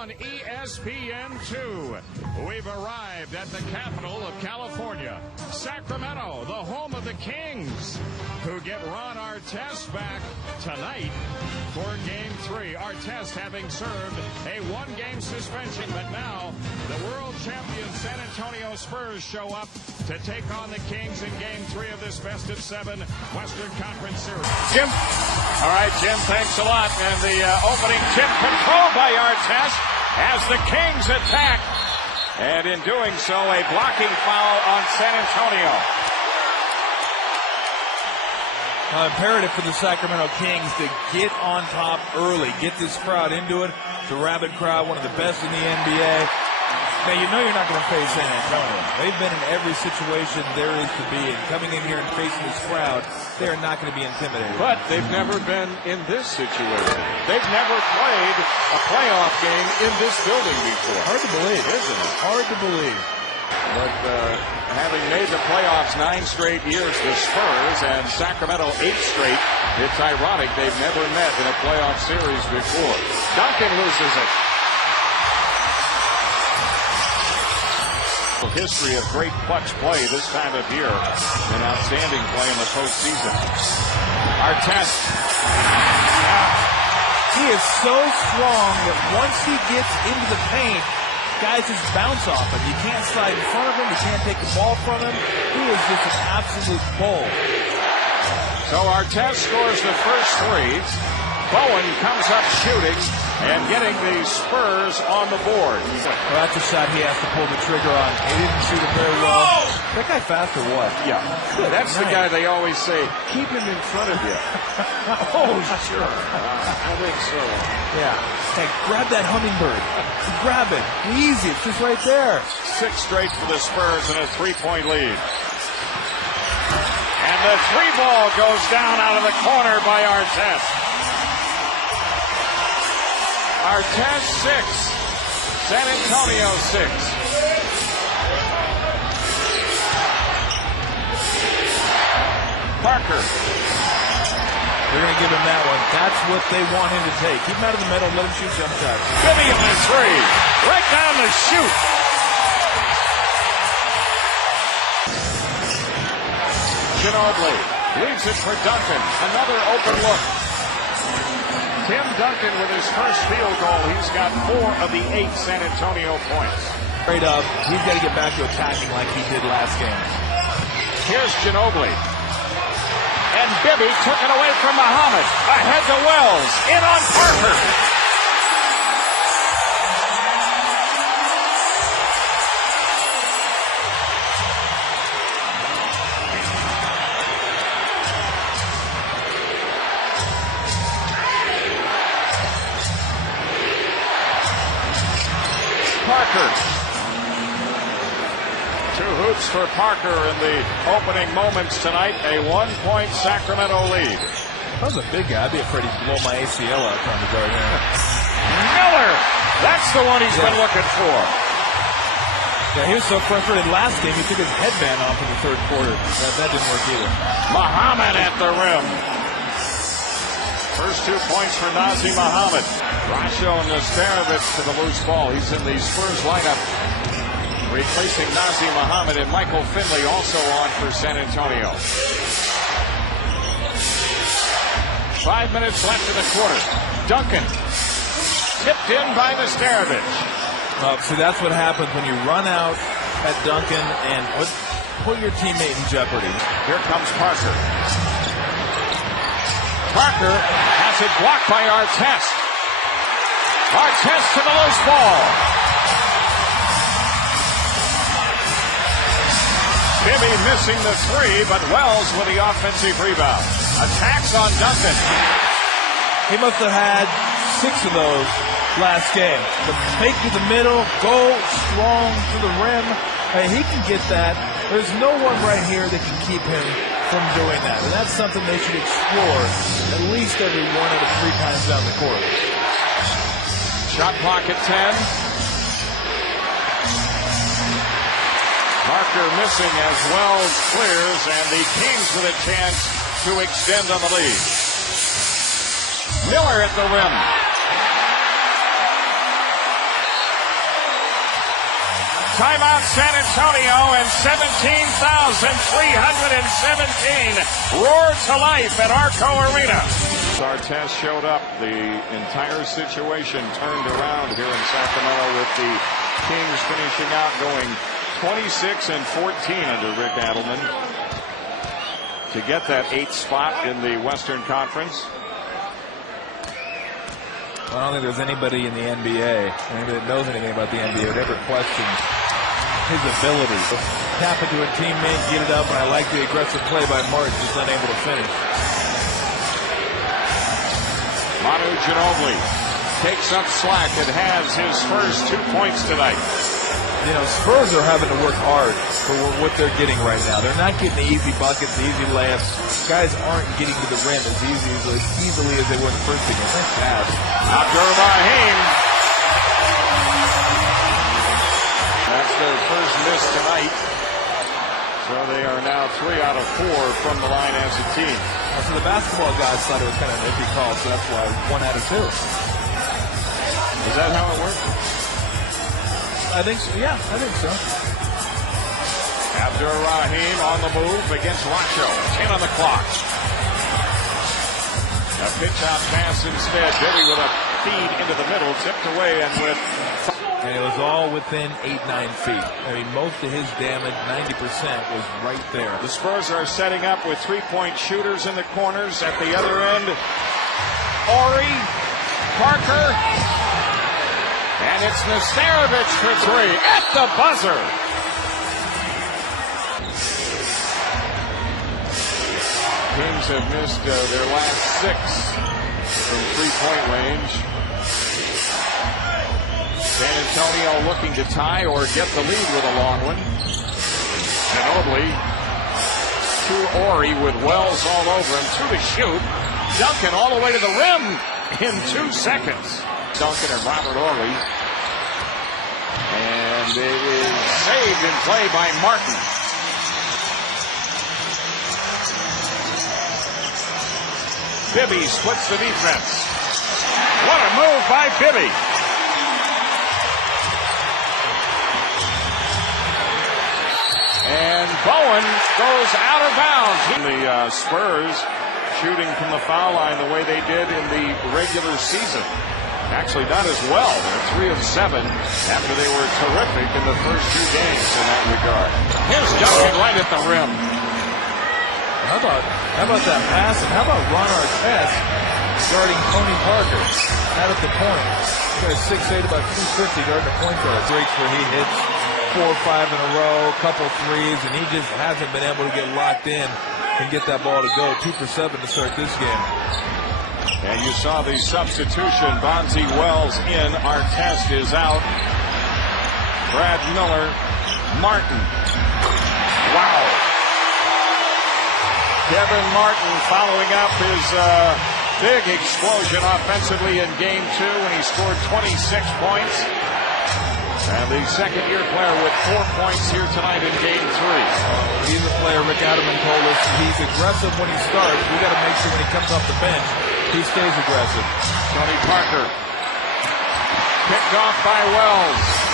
on ESPN2. We've arrived at the capital of California, Sacramento, the home of the Kings, who get Ron Artest back tonight for Game 3. Artest having served a one-game suspension, but now the world champion San Antonio Spurs show up to take on the Kings in Game 3 of this best-of-7 Western Conference Series. Jim. All right, Jim, thanks a lot. And the opening tip controlled by Artest as the Kings attack. And in doing so, a blocking foul on San Antonio. Imperative for the Sacramento Kings to get on top early, get this crowd into it. The rabid crowd, one of the best in the NBA. Now, you know you're not going to face San Antonio. They've been in every situation there is to be, and coming in here and facing this crowd, they are not going to be intimidated. But they've never been in this situation. They've never played a playoff game in this building before. Hard to believe, isn't it? Hard to believe. But having made the playoffs 9 straight years, the Spurs, and Sacramento 8 straight, it's ironic they've never met in a playoff series before. Duncan loses it. History of great clutch play this time of year, and outstanding play in the postseason. Artest. He is so strong that once he gets into the paint, guys just bounce off him. You can't slide in front of him. You can't take the ball from him. He is just an absolute bull. So Artest scores the first 3. Bowen comes up shooting and getting the Spurs on the board. Well, that's a shot he has to pull the trigger on. He didn't shoot it very well. That guy fast or what? Yeah. That's the guy they always say, keep him in front of you. Oh, sure. I think so. Yeah. Hey, grab that hummingbird. Grab it. Easy. It's just right there. 6 straight for the Spurs and a 3-point lead. And the 3-ball goes down out of the corner by Artest. Artest 6, San Antonio 6. Parker. They're going to give him that one. That's what they want him to take. Keep him out of the middle, let him shoot jump shots. Bibby on the 3, right down the chute. Ginobili leaves it for Duncan. Another open look. Tim Duncan with his first field goal. He's got 4 of the 8 San Antonio points. Straight up, he's got to get back to attacking like he did last game. Here's Ginobili. And Bibby took it away from Muhammad. Ahead to Wells. In on Parker. Parker. 2 hoops for Parker in the opening moments tonight. A 1-point Sacramento lead. If I was a big guy, I'd be afraid he'd blow my ACL out trying to guard him. Miller! That's the one he's been looking for. Yeah, he was so frustrated last game, he took his headband off in the 3rd quarter. That didn't work either. Muhammad at the rim. First 2 points for Nazr Muhammad. Rasho Nesterovic to the loose ball. He's in the Spurs lineup, replacing Nazr Muhammad, and Michael Finley also on for San Antonio. 5 minutes left in the quarter. Duncan tipped in by Nesterovic. See, that's what happens when you run out at Duncan and put your teammate in jeopardy. Here comes Parker. Parker has it blocked by Artest. Artest to the loose ball. Bibby missing the 3, but Wells with the offensive rebound. Attacks on Duncan. He must have had 6 of those last game. The fake to the middle, go strong to the rim. Hey, he can get that. There's no one right here that can keep him from doing that. And that's something they should explore at least every 1 out of 3 times down the court. Shot clock at 10. Parker missing as Wells clears, and the Kings with a chance to extend on the lead. Miller at the rim. Timeout San Antonio, and 17,317 roared to life at Arco Arena. Artest showed up. The entire situation turned around here in Sacramento with the Kings finishing out going 26-14 under Rick Adelman to get that 8th spot in the Western Conference. I don't think there's anybody in the NBA, anybody that knows anything about the NBA, would ever question his ability to tap into a teammate, get it up, and I like the aggressive play by Martin, just unable to finish. Manu Ginobili takes up slack and has his first 2 points tonight. You know, Spurs are having to work hard for what they're getting right now. They're not getting the easy buckets, the easy layups. Guys aren't getting to the rim as easily as they were in the first game. That's bad. Abdur-Rahim. That's their first miss tonight. So they are now 3 out of 4 from the line as a team. So the basketball guys thought it was kind of an iffy call, so that's why 1 out of 2. Is that how it works? I think so. Yeah, I think so. Abdur-Rahim on the move against Racho. 10 on the clock. A pitch out pass instead. Bibby with a feed into the middle, tipped away, and it was all within 8-9 feet. I mean, most of his damage, 90%, was right there. The Spurs are setting up with 3-point shooters in the corners. At the other end, Ori, Parker, and it's Nesterovic for 3 at the buzzer. Kings have missed their last 6 from 3-point range. San Antonio looking to tie or get the lead with a long one. Ginobili to Ori with Wells all over him. 2 to shoot. Duncan all the way to the rim in 2 seconds. Duncan and Robert Horry. And it is saved in play by Martin. Bibby splits the defense. What a move by Bibby. And Bowen goes out of bounds. The Spurs shooting from the foul line the way they did in the regular season. Actually not as well. They're 3 of 7 after they were terrific in the first 2 games in that regard. Here's Duncan right at the rim. How about that pass? And how about Ron Artest guarding Tony Parker out at the point? He's got a 6'8", about 250 guarding the point guard. Breaks where he hits 4 or 5 in a row, couple threes, and he just hasn't been able to get locked in and get that ball to go. 2 for 7 to start this game. And you saw the substitution. Bonzi Wells in. Artest is out. Brad Miller. Martin. Wow. Kevin Martin following up his big explosion offensively in Game 2 when he scored 26 points. And the second-year player with 4 points here tonight in Game 3. He's a player, Rick Adelman told us, he's aggressive when he starts. We got to make sure when he comes off the bench, he stays aggressive. Tony Parker. Picked off by Wells.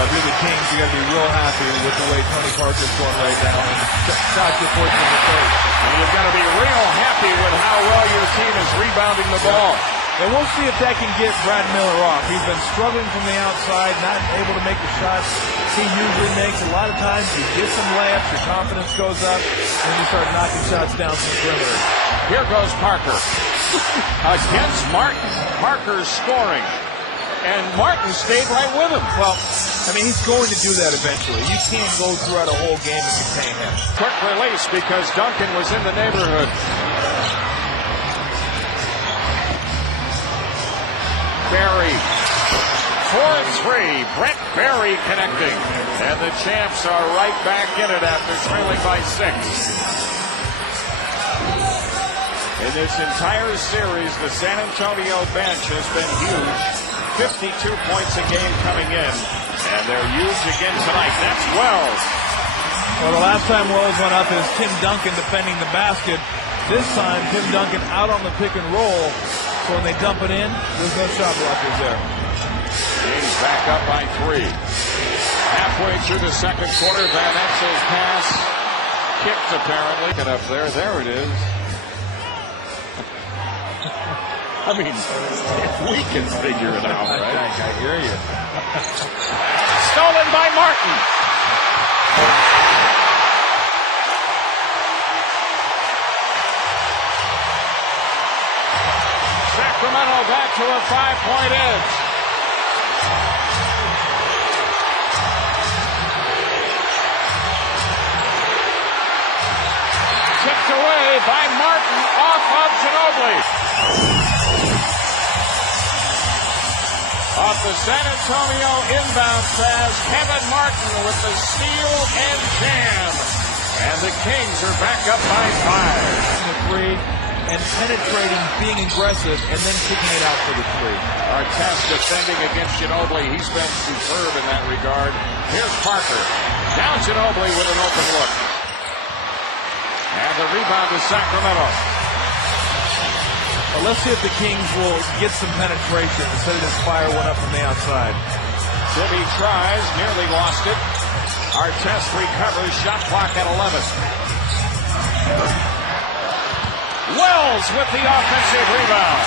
If you're the Kings, you got to be real happy with the way Tony Parker's going right now. And shot your fortune in the face. And you've got to be real happy with how well your team is rebounding the ball. And we'll see if that can get Brad Miller off. He's been struggling from the outside, not able to make the shots he usually makes. A lot of times you get some layups, your confidence goes up, and you start knocking shots down from the perimeter. Here goes Parker. Against Martin. Parker scoring. And Martin stayed right with him. Well, I mean, he's going to do that eventually. You can't go throughout a whole game and contain him. Quick release because Duncan was in the neighborhood. Berry. 4-3. Brett Berry connecting. And the champs are right back in it after trailing by 6. In this entire series, the San Antonio bench has been huge. 52 points a game coming in. And they're huge again tonight. That's Wells. Well, the last time Wells went up is Tim Duncan defending the basket. This time, Tim Duncan out on the pick and roll. So when they dump it in, there's no shot blockers there. Kings back up by 3. halfway through the second quarter. Van Exel's pass kicked apparently. Get up there. There it is. I mean, if we can figure it out, right? I hear you. Stolen by Martin. Sacramento back to a 5-point edge. Tipped away by Martin off of Ginobili. Off the San Antonio inbound pass, Kevin Martin with the steal and jam. And the Kings are back up by 5. The 3 and penetrating, being aggressive, and then kicking it out for the 3. Artest defending against Ginobili. He's been superb in that regard. Here's Parker. Now Ginobili with an open look. And the rebound to Sacramento. Well, let's see if the Kings will get some penetration instead of just fire one up from the outside. Bibby tries, nearly lost it. Artest recovers, shot clock at 11. Wells with the offensive rebound.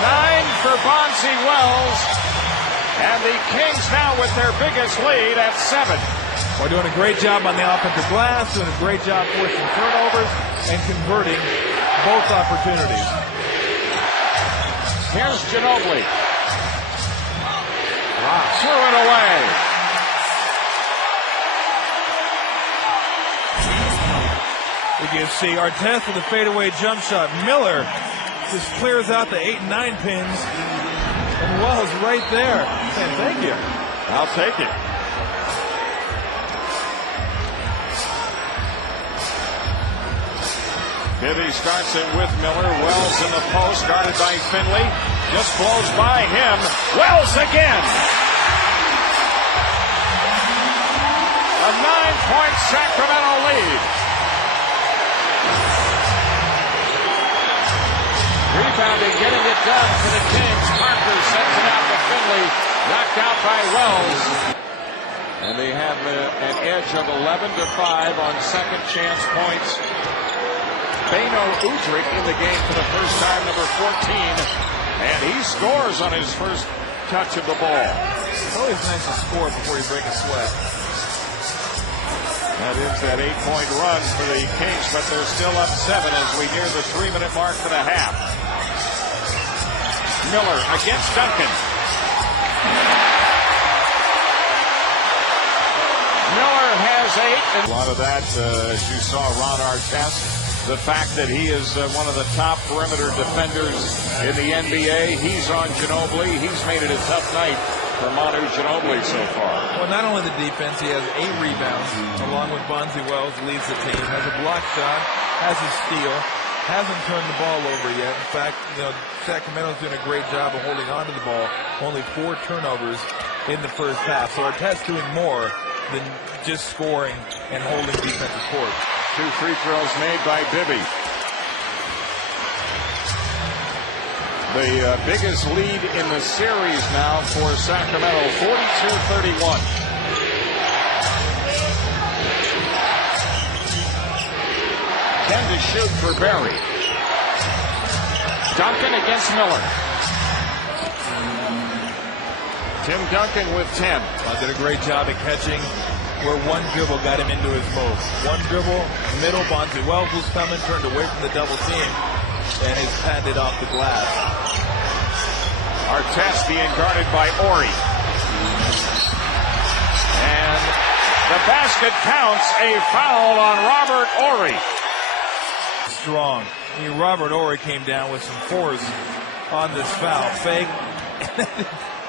9 for Bonzi Wells. And the Kings now with their biggest lead at 7. We're doing a great job on the offensive glass, doing a great job forcing turnovers and converting both opportunities. Here's Ginobili. Threw it away. You can see Artest with a fadeaway jump shot. Miller just clears out the 8 and 9 pins. And Wells right there saying thank you. I'll take it. Bibby starts it with Miller. Wells in the post, guarded by Finley. Just blows by him. Wells again. A 9-point Sacramento lead. Rebounding, getting it done for the Kings. Parker sends it out to Finley. Knocked out by Wells. And they have an edge of 11-5 on second chance points. Beno Udrih in the game for the first time, number 14. And he scores on his first touch of the ball. It's always nice to score before you break a sweat. That is that 8-point run for the Kings, but they're still up 7 as we near the 3-minute mark for the half. Miller against Duncan. Miller has 8. A lot of that, as you saw, Ron Artest. The fact that he is one of the top perimeter defenders in the NBA. He's on Ginobili. He's made it a tough night for Manu Ginobili so far. Well, not only the defense, he has 8 rebounds, along with Bonzi Wells, leads the team, has a block shot, has a steal, hasn't turned the ball over yet. In fact, Sacramento's doing a great job of holding on to the ball. Only 4 turnovers in the first half. So Artest doing more than just scoring and holding defensive court. 2 free throws made by Bibby. The biggest lead in the series now for Sacramento, 42-31. Ten to shoot for Barry. Duncan against Miller. Tim Duncan with 10. Did a great job at catching where one dribble got him into his move. One dribble, middle, Bonzi Wells was coming, turned away from the double team, and he's patted off the glass. Artest being guarded by Ori. And the basket counts, a foul on Robert Ori. Strong. Robert Ori came down with some force on this foul. Fake.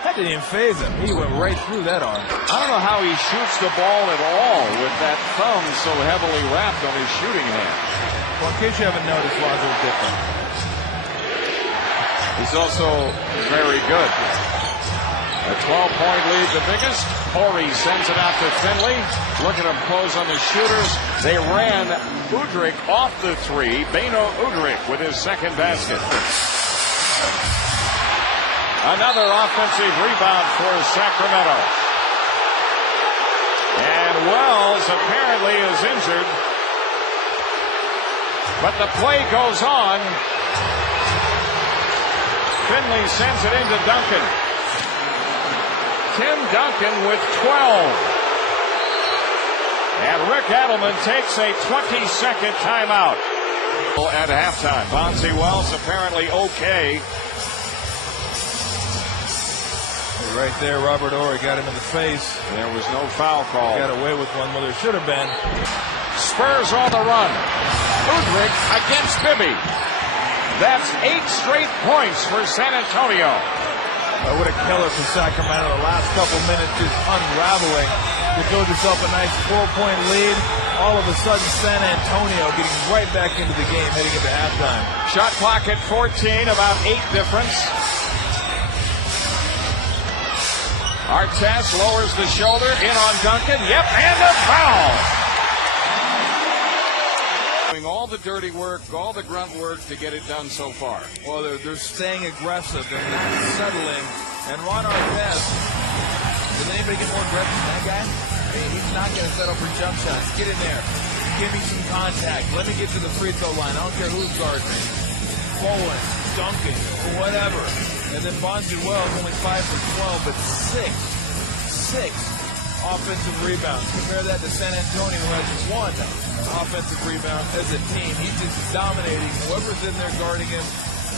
That didn't even phase him. He went right through that arm. I don't know how he shoots the ball at all with that thumb so heavily wrapped on his shooting hand. Well, in case you haven't noticed, Lonzo's different. He's also very good. A 12-point lead, the biggest. Ori sends it out to Finley. Look at him close on the shooters. They ran Udrih off the 3. Beno Udrih with his second basket. Another offensive rebound for Sacramento. And Wells apparently is injured. But the play goes on. Finley sends it into Duncan. Tim Duncan with 12. And Rick Adelman takes a 20-second timeout at halftime. Bonzi Wells apparently okay. Right there, Robert Horry got him in the face. There was no foul call. Got away with one, well, there should have been. Spurs on the run. Udrich against Bibby. That's 8 straight points for San Antonio. What a killer for Sacramento. The last couple minutes just unraveling to build yourself a nice 4-point lead. All of a sudden, San Antonio getting right back into the game heading into halftime. Shot clock at 14, about 8 difference. Artest lowers the shoulder, in on Duncan. Yep, and a foul. Doing all the dirty work, all the grunt work to get it done so far. Well, they're staying aggressive and they're settling. And Ron Artest, does anybody get more aggressive than that guy? I mean, he's not going to settle for jump shots. Get in there. Give me some contact. Let me get to the free throw line. I don't care who's guarding me. Bowen, Duncan, whatever. And then Bonzi Wells only 5 for 12, but six offensive rebounds. Compare that to San Antonio, who has 1 offensive rebound as a team. He's just dominating. Whoever's in there guarding him,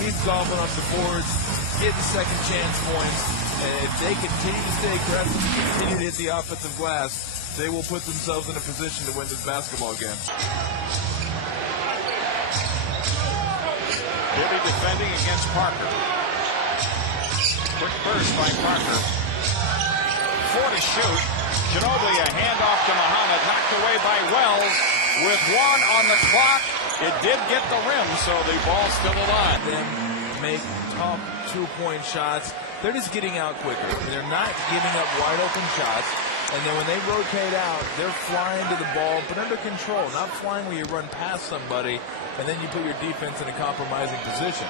he's golfing off the boards, getting second chance points. And if they continue to stay aggressive and continue to hit the offensive glass, they will put themselves in a position to win this basketball game. Bibby defending against Parker. Quick burst by Parker. 4 to shoot. Ginobili, a handoff to Muhammad, knocked away by Wells. With 1 on the clock, it did get the rim, so the ball's still alive. Then make tough 2-point shots. They're just getting out quicker. They're not giving up wide open shots. And then when they rotate out, they're flying to the ball, but under control. Not flying where you run past somebody, and then you put your defense in a compromising position.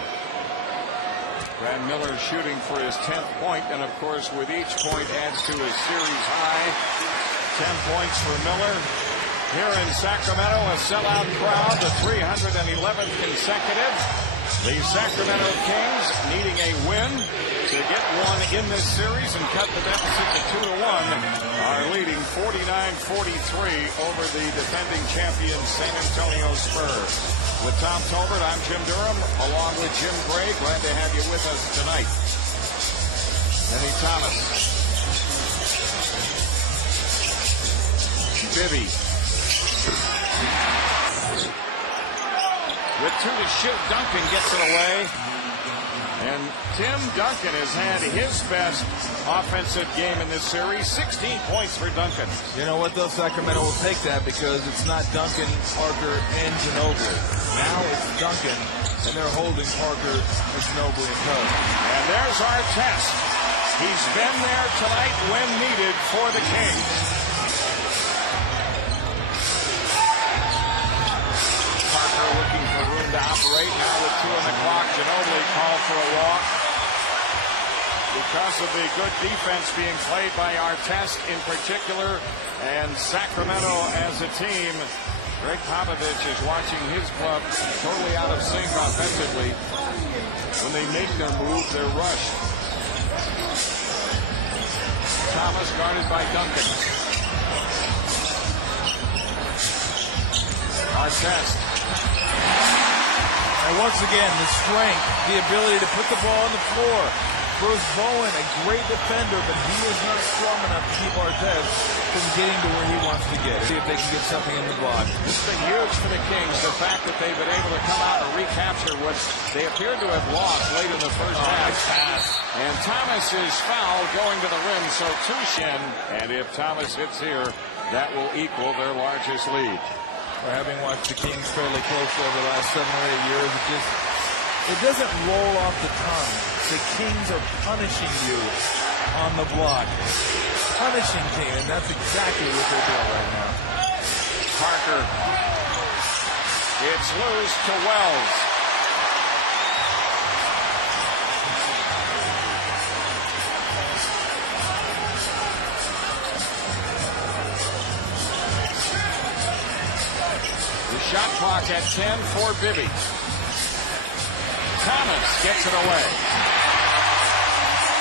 Brad Miller shooting for his 10th point, and of course with each point adds to his series high. 10 points for Miller. Here in Sacramento, a sellout crowd, the 311th consecutive. The Sacramento Kings needing a win to get one in this series and cut the deficit to 2-1, are leading 49-43 over the defending champion San Antonio Spurs. With Tom Tolbert, I'm Jim Durham, along with Jim Gray. Glad to have you with us tonight. Benny Thomas. Bibby. With 2 to shoot, Duncan gets it away. And Tim Duncan has had his best offensive game in this series. 16 points for Duncan. You know what, though? Sacramento will take that because it's not Duncan, Parker, and Ginobili. Now it's Duncan, and they're holding Parker, Ginobili, and Poe. And there's Artest. He's been there tonight when needed for the Kings. Parker looking for room to operate. Now with 2 on the clock, Ginobili called for a walk. Because of the good defense being played by Artest in particular, and Sacramento as a team, Greg Popovich is watching his club totally out of sync offensively. When they make their move, they're rushed. Thomas guarded by Duncan. Artest. And once again, the strength, the ability to put the ball on the floor. Bruce Bowen, a great defender, but he is not strong enough to keep Artest from getting to where he wants to get. See if they can get something in the block. This has been huge for the Kings, the fact that they've been able to come out and recapture what they appeared to have lost late in the first half. And Thomas is fouled going to the rim, so Tushin. And if Thomas hits here, that will equal their largest lead. For having watched the Kings fairly closely over the last 7 or 8 years, it doesn't roll off the tongue. The Kings are punishing you on the block. Punishing team, and that's exactly what they're doing right now. Parker. It's loose to Wells. Shot clock at 10 for Bibby. Thomas gets it away.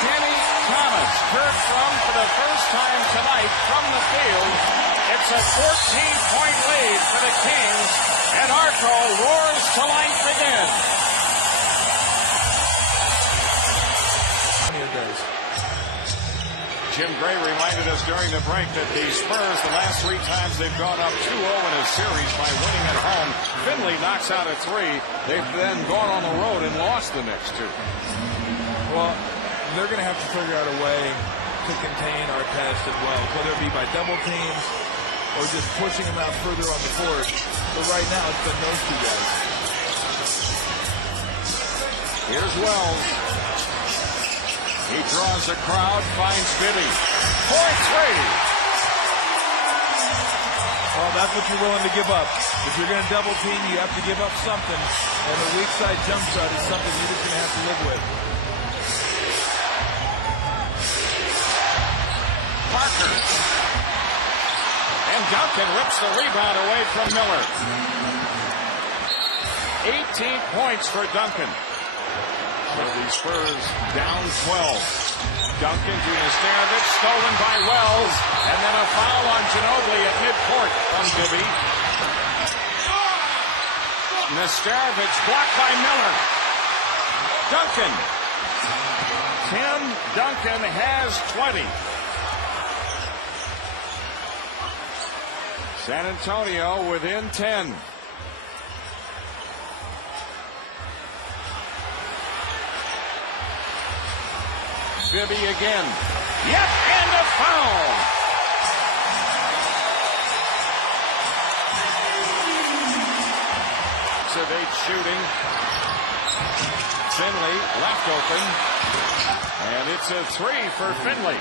Kenny Thomas heard from for the first time tonight from the field. It's a 14-point lead for the Kings, and Arco roars to life again. Jim Gray reminded us during the break that the Spurs, the last 3 times they've gone up 2-0 in a series by winning at home. Finley knocks out a 3. They've then gone on the road and lost the next 2. Well, they're going to have to figure out a way to contain Artest as well, whether it be by double teams or just pushing him out further on the court. But right now, it's been those 2 guys. Here's Wells. He draws the crowd, finds Bibby. For 3. Well, that's what you're willing to give up. If you're going to double team, you have to give up something. And the weak side jump shot is something you're just going to have to live with. Parker. And Duncan rips the rebound away from Miller. 18 points for Duncan. So the Spurs down 12. Duncan to Sacramento, stolen by Wells, and then a foul on Ginobili at midcourt from Bibby. Sacramento blocked by Miller. Duncan. Tim Duncan has 20. San Antonio within 10. Bibby again. Yep, and a foul. Surveyed shooting. Finley left open. And it's a 3 for Finley.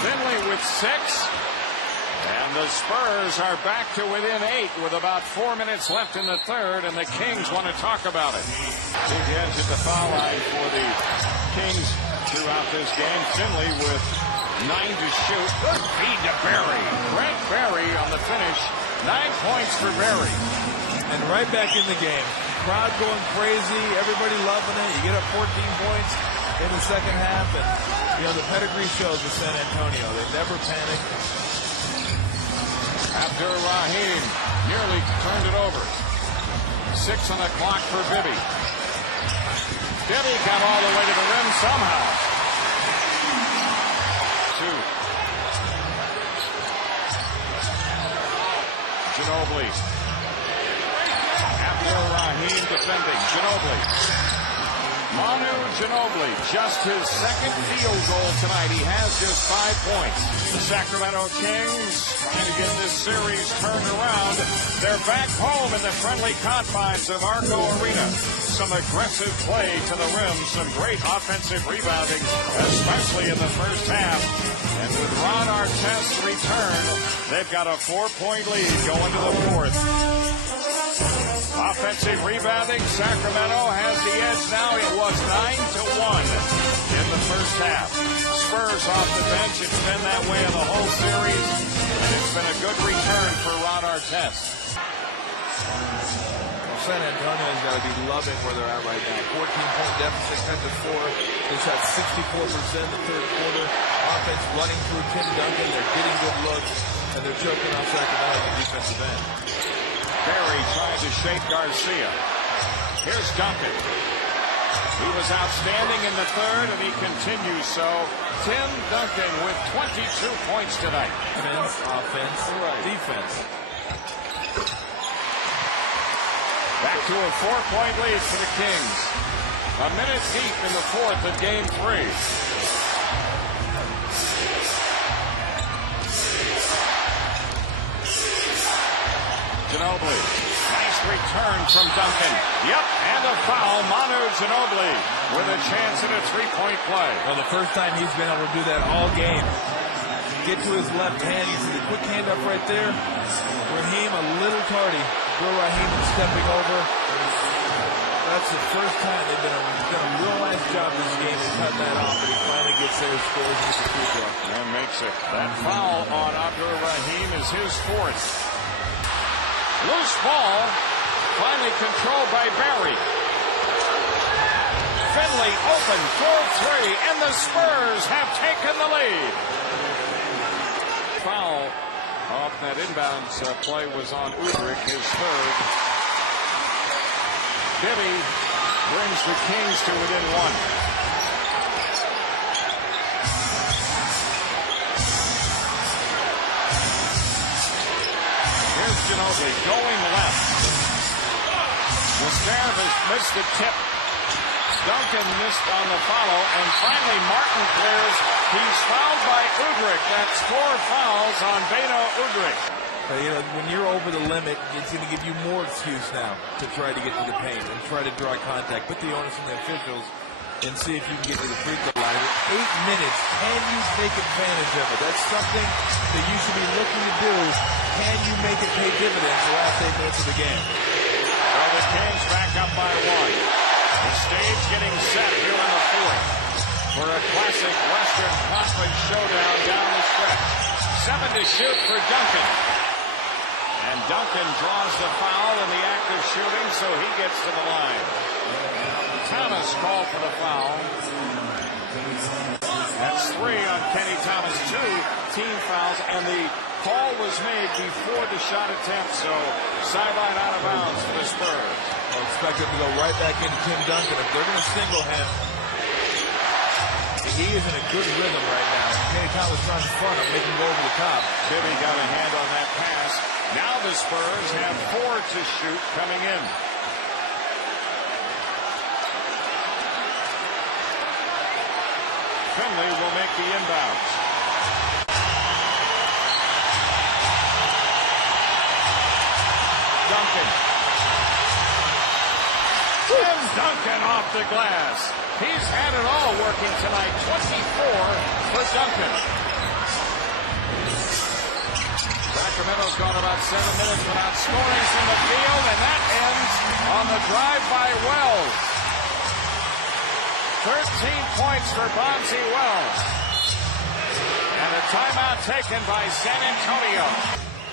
Finley with 6. And the Spurs are back to within 8 with about 4 minutes left in the third, and the Kings want to talk about it. Big edge at the foul line for the Kings throughout this game. Finley with 9 to shoot. Good feed to Barry. Grant Barry on the finish. 9 points for Barry. And right back in the game. Crowd going crazy. Everybody loving it. You get up 14 points in the second half. And, you know, the pedigree shows with San Antonio. They never panic. Abdur-Rahim nearly turned it over. 6 on the clock for Bibby. Bibby got all the way to the rim somehow. 2. Ginobili. Abdur-Rahim defending. Ginobili. Manu Ginobili, just his second field goal tonight. He has just 5 points. The Sacramento Kings trying to get this series turned around. They're back home in the friendly confines of Arco Arena. Some aggressive play to the rim, some great offensive rebounding, especially in the first half. And with Ron Artest's return, they've got a 4-point lead going to the fourth. Offensive rebounding, Sacramento has the edge now. It was 9-1 in the first half. Spurs off the bench. It's been that way in the whole series, and it's been a good return for Ron Artest. San Antonio's got to be loving where they're at right now. 14-point deficit, cut to 4. They shot 64% in the third quarter. Offense running through Tim Duncan. They're getting good looks, and they're choking off Sacramento on the defensive end. Barry trying to shake Garcia. Here's Duncan. He was outstanding in the third, and he continues so. Tim Duncan with 22 points tonight. Offense, defense. Back to a 4-point lead for the Kings. A minute deep in the fourth of game 3. Ginobili. Nice return from Duncan. Yep, and a foul. Manu Ginobili with a chance at a 3-point play. Well, the first time he's been able to do that all game. Get to his left hand. You see the quick hand up right there. Rahim a little tardy. Rahim stepping over. That's the first time they've done a real nice job this game to cut that off, but he finally gets there, scores, and gets a free throw. And makes it. That foul on Abdur-Rahim is his 4th. Loose ball, finally controlled by Barry. Finley open for three, and the Spurs have taken the lead. Foul off that inbounds play was on Udrich, his third. Bibby brings the Kings to within one. Here's Ginobili going left. Mustaine has missed the tip. Duncan missed on the follow, and finally Martin clears. He's fouled by Udrich. That's 4 fouls on Beno Udrich. When you're over the limit, it's going to give you more excuse now to try to get to the paint and try to draw contact. Put the onus on the officials and see if you can get to the free throw line. 8 minutes, can you take advantage of it? That's something that you should be looking to do. Can you make it pay dividends the last 8 minutes of the game? Well, the Kings back up by 1. The stage getting set here in the fourth for a classic Western Conference showdown down the stretch. 7 to shoot for Duncan. And Duncan draws the foul in the act of shooting, so he gets to the line. Thomas called for the foul. That's 3 on Kenny Thomas, 2 team fouls, and the call was made before the shot attempt, so sideline out of bounds for the Spurs. I'll expect him to go right back into Tim Duncan. If they're going to single him, he is in a good rhythm right now. Kenny Thomas trying to front him, make him go over the top. Bibby got a hand on that pass. Now the Spurs have 4 to shoot coming in. Finley will make the inbounds. Duncan. Tim Duncan off the glass. He's had it all working tonight. 24 for Duncan. Sacramento's gone about 7 minutes without scoring from the field, and that ends on the drive by Wells. 13 points for Bonzi Wells. And a timeout taken by San Antonio.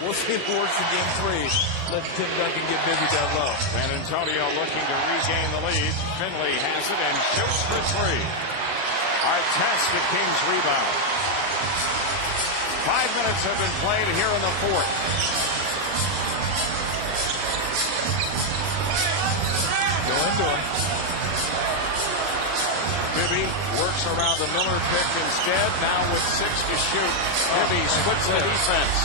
We'll see if it works in game 3. Let Tim Duncan get busy down low. San Antonio looking to regain the lead. Finley has it and shoots for 3. Artest, the Kings rebound. 5 minutes have been played here in the fourth. Go into him. Bibby works around the Miller pick instead. Now with 6 to shoot. Bibby splits the defense.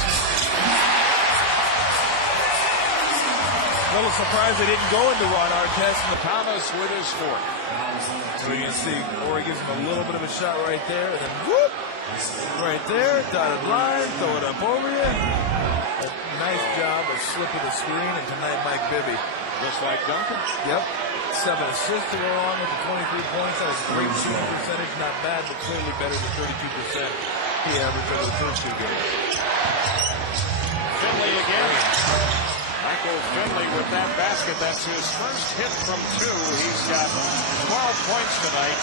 A little surprised they didn't go into Ron Artest. Thomas with his 4th. So you can see Ori gives him a little bit of a shot right there, and then whoop! Right there, dotted line, throw it up over you. A nice job of slipping the screen, and tonight Mike Bibby. Just like Duncan. Yep. 7 assists to go along with the 23 points. That was a great shooting percentage. Not bad, but clearly better than 32% he averaged over the first 2 games. Finley again. Michael Finley with that basket. That's his first hit from 2. He's got 12 points tonight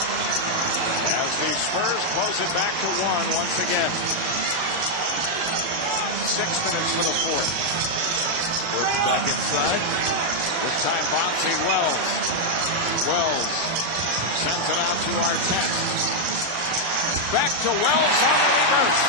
as the Spurs close it back to 1 once again. 6 minutes for the fourth. Works back inside. This time Bonzi Wells. Wells sends it out to Artest. Back to Wells on the reverse.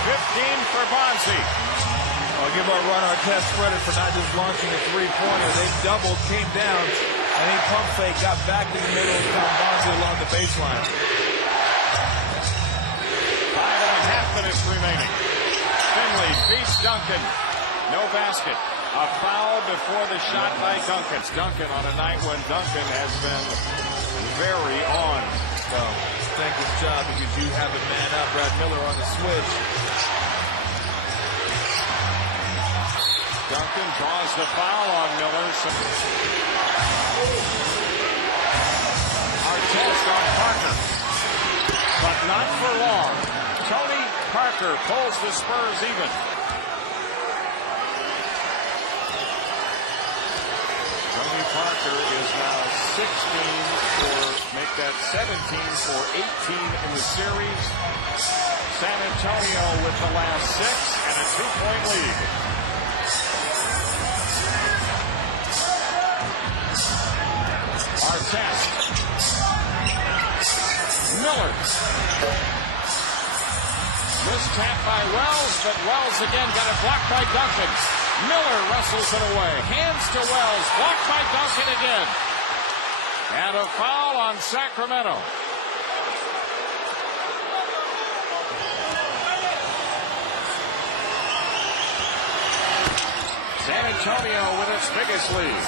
15 for Bonzi. I'll give our Ron Artest credit for not just launching a 3-pointer. They doubled, came down, and he pump fake, got back in the middle and found Bonzi along the baseline. 5.5 minutes remaining. Finley beats Duncan. No basket. A foul before the shot by Duncan. It's Duncan on a night when Duncan has been very on. Well, thank his job because you have a man up. Brad Miller on the switch. Duncan draws the foul on Miller. Artest on Parker. But not for long. Tony Parker pulls the Spurs even. Tony Parker is now 16 make that 17 for 18 in the series. San Antonio with the last 6 and a 2-point lead. Artest. Miller. This tap by Wells, but Wells again got it blocked by Duncan. Miller wrestles it away. Hands to Wells. Blocked by Duncan again. And a foul on Sacramento. San Antonio with its biggest lead.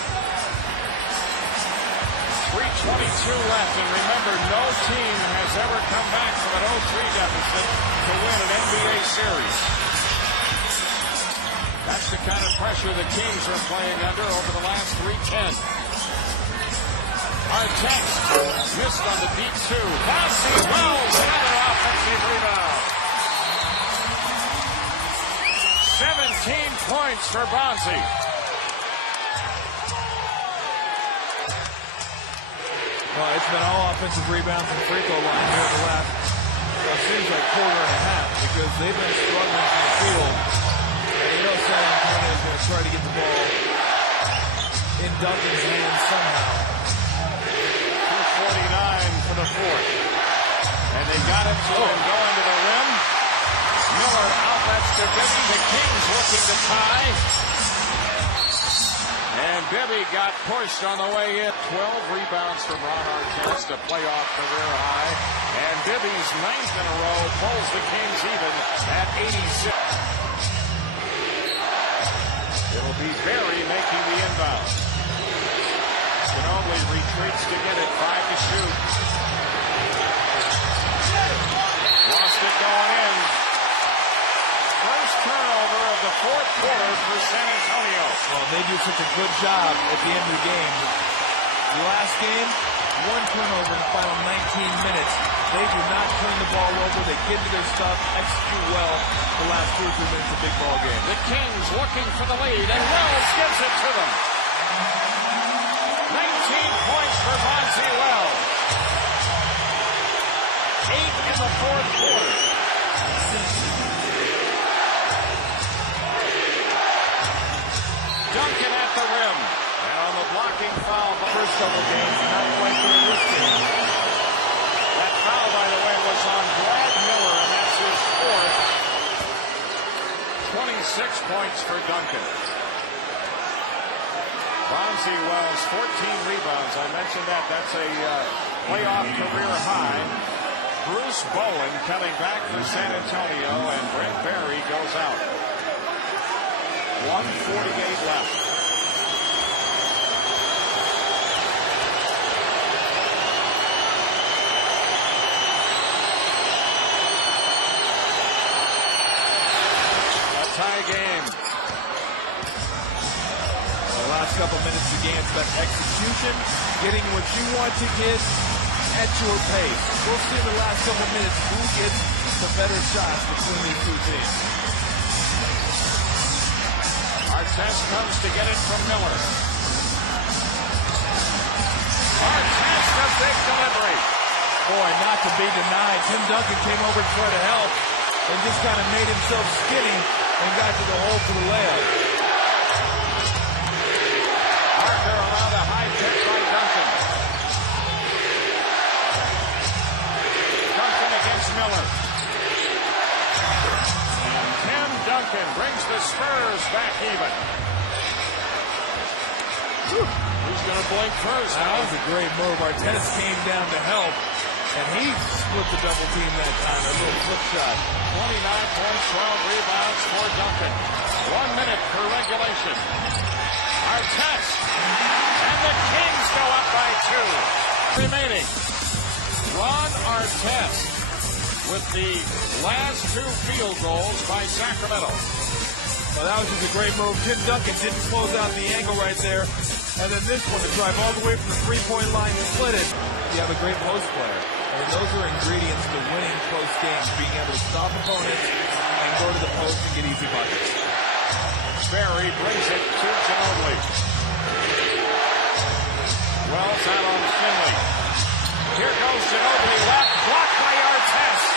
3:22 left, and remember, no team has ever come back from an 0-3 deficit to win an NBA series. That's the kind of pressure the Kings are playing under over the last 3:10. Artest missed on the deep 2. Bouncy Wells, another offensive rebound. 17 points for Bonzi. Well, it's been all offensive rebounds and free throw line here in the last, it seems like quarter and a half, because they've been struggling from the field. And you know San Antonio is going to try to get the ball in Duncan's hands somehow. 2:49 for the fourth. And they got it to him going to the rim. Miller outlets to Bibby. The Kings looking to tie. And Bibby got pushed on the way in. 12 rebounds from Ron Artest, a playoff career high. And Bibby's 9th in a row pulls the Kings even at 86. It'll be Barry making the inbound. Ginobili retreats to get it. 5 to shoot. Lost it going in. First turnover of the fourth quarter for San Antonio. Well, they do such a good job at the end of the game. The last game, 1 turnover in the final 19 minutes. They do not turn the ball over. They get to their stuff, execute well the last 2 or 3 minutes of the big ball game. The Kings looking for the lead, and Wells gives it to them. 19 points for Bonzi Wells. 8 in the fourth quarter. Duncan at the rim. And on the blocking foul, the first couple games, not quite for this game. That foul, by the way, was on Brad Miller, and that's his 4th. 26 points for Duncan. Bonzi Wells, 14 rebounds. I mentioned that. That's a playoff career high. Bruce Bowen coming back for San Antonio, and Brent Barry goes out. 1:48 left. A tie game. The last couple minutes of the game, it's about execution, getting what you want to get at your pace. We'll see in the last couple minutes who gets the better shots between these two teams. Artest comes to get it from Miller. Artest, a big delivery. Boy, not to be denied. Tim Duncan came over to try to help and just kind of made himself skinny and got to the hole for the layup. Parker allowed a high pitch by Duncan. Duncan against Miller. Tim Duncan brings the Spurs back even. Who's going to blink first? That was a great move. Artest came down to help, and he split the double team that time. A little flip shot. 29 points, 12 rebounds for Duncan. 1 minute per regulation. Artest. And the Kings go up by 2. Remaining. Ron Artest with the last 2 field goals by Sacramento. Well, that was just a great move. Tim Duncan didn't close out the angle right there. And then this one to drive all the way from the 3-point line to split it. You have a great post player. And those are ingredients to winning close games, being able to stop opponents and go to the post and get easy buckets. Barry brings it to Ginobili. Here goes Ginobili left, blocked by Artest.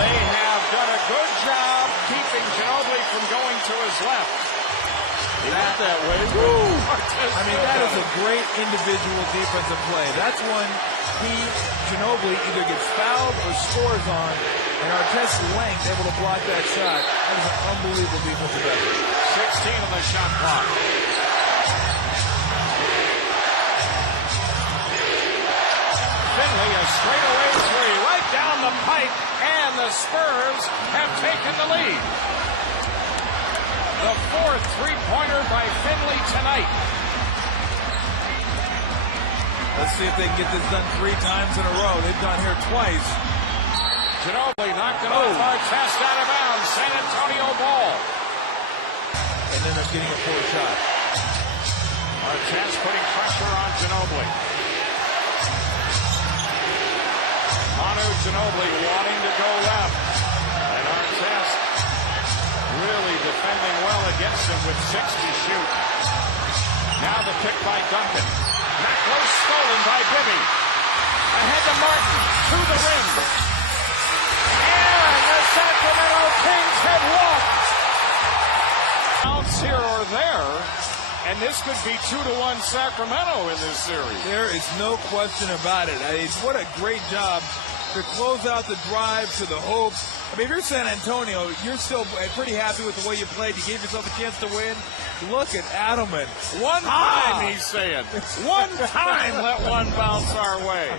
They have done a good job keeping Ginobili from going to his left. That way. I mean, that is a great individual defensive play. That's when Ginobili either gets fouled or scores on, and Artest's length able to block that shot. That is an unbelievable defensive effort. 16 on the shot clock. Finley, a straightaway three, right down the pipe, and the Spurs have taken the lead. The fourth three-pointer by Finley tonight. Let's see if they can get this done 3 times in a row. They've done here twice. Ginobili knocked it off Artest out of bounds. San Antonio ball. And then they're getting a poor shot. Artest putting pressure on Ginobili. Manu Ginobili wanting to go left. And Artest really defending well against him with 6 to shoot. Now the pick by Duncan. Not close, stolen by Bibby. Ahead to Martin, to the rim. And the Sacramento Kings have walked. Bounce here or there, and this could be 2-1 Sacramento in this series. There is no question about it. I mean, what a great job to close out the drive to the hoop. I mean, if you're San Antonio, you're still pretty happy with the way you played. You gave yourself a chance to win. Look at Adelman. One time, he's saying. One time, let one bounce our way.